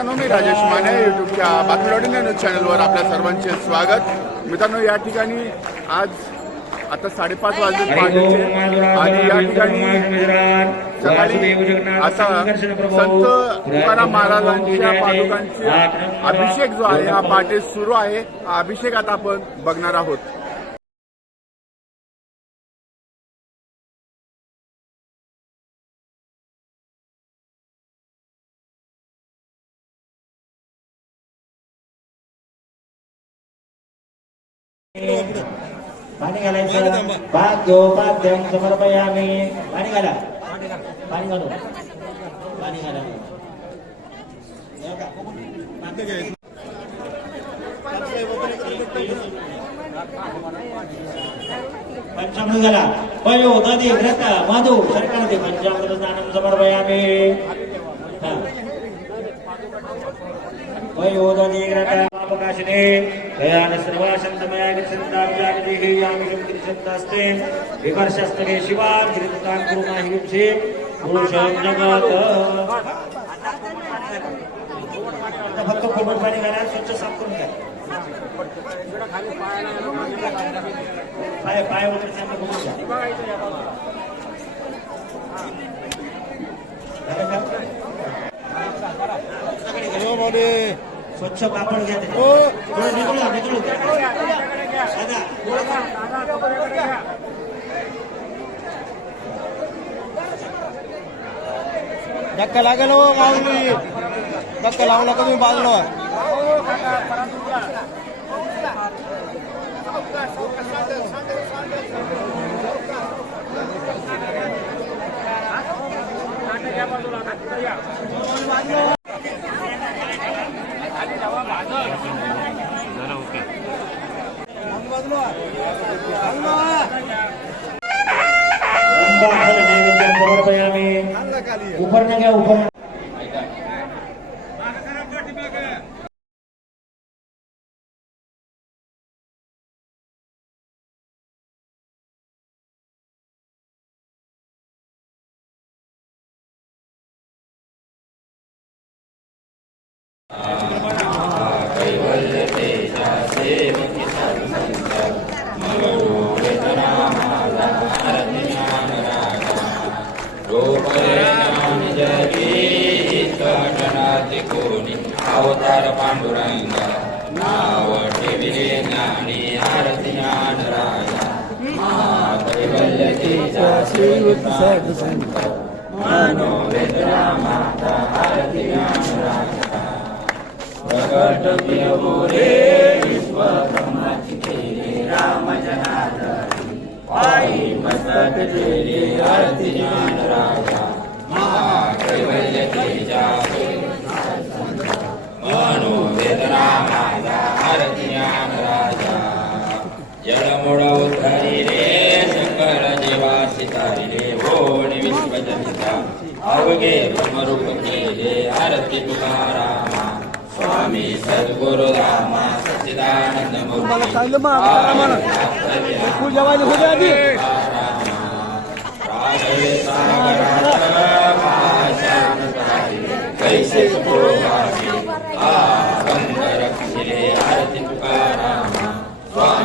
मित्रांनो मी राजेश माने युट्यूबच्या बातमी न्यूज चॅनलवर आपल्या सर्वांचे स्वागत. मित्रांनो या ठिकाणी आज आता साडेपाच वाजले आणि या ठिकाणी सकाळी आता संत तुकाराम महाराजांच्या पादुकांचे अभिषेक जो आहे हा पहाटे सुरू आहे. हा अभिषेक आता आपण बघणार आहोत. पाणी घालायचं पाच घेऊ पाच घेऊन समर्पयामी पाणी घाला पाणी घालू पाणी घाला पंचामृत घाला पयो नदी व्रत मधु सरकार दे पंचामृत स्नानं समर्पयामी हा. वयोदने ग्रहावकाशने दयान सर्वाशन्तमया विचन्दाव्यानिधिः यामिषं कृशन्तास्ते विमर्शस्तके शिवा गिरितां कुरुमा हिंसे पुरुषं जगत फक्त कोमट पाणी घाला स्वच्छ साफ करून घ्या। पाय पाय वगैरे त्यांना करून घ्या। स्वच्छ कापड घ्या. थोडं निघून जा, निघून जा. दादा, धक्का लागेल हो माऊली धक्का लावला का तुम्ही बाजूला कुंभाफल नैवेद्यं समर्पयामि. घ्या अवतार पांडुरंग. नाव ठेविले ज्ञानी आरती ज्ञान राजा कैवल्यतेचा संत. माता आरती प्रकट विरवोरे विश्व ब्रह्माची केले राम पायी मस्तक आरती ज्ञान ರಾಮಾದ ಭಾರತೀಯಾನ ರಾಜ ಜಡಮುಡ ಉದ್ಧರಿರೇ ಸಕಲ ಜೀವಾಸಿತಾರಿರೇ ಓಣಿ ವಿಶ್ವಜನಿತ ಅವಗೆ ಬ್ರಹ್ಮರೂಪಕ್ಕೆ ಆರತಿ ತುಕಾರಾಮ ಸ್ವಾಮಿ ಸದ್ಗುರು ರಾಮ ಸಚ್ಚಿದಾನಂದ ಮೂರ್ತಿ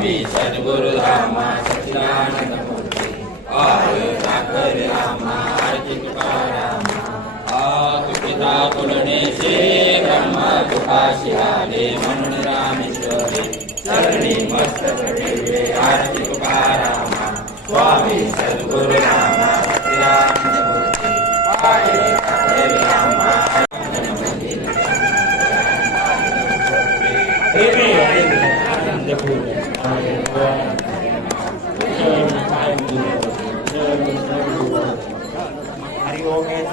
स्वामी सद्गुरु रामा सच्चिदानंद मूर्ती आय सागर रामा आरती तुकारामा तुकिता तुलनेचे ब्रह्म तुकाशी आले म्हणून रामेश्वरी। चरणी मस्तक स्वामी सद्गुरु रामा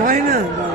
Aynen.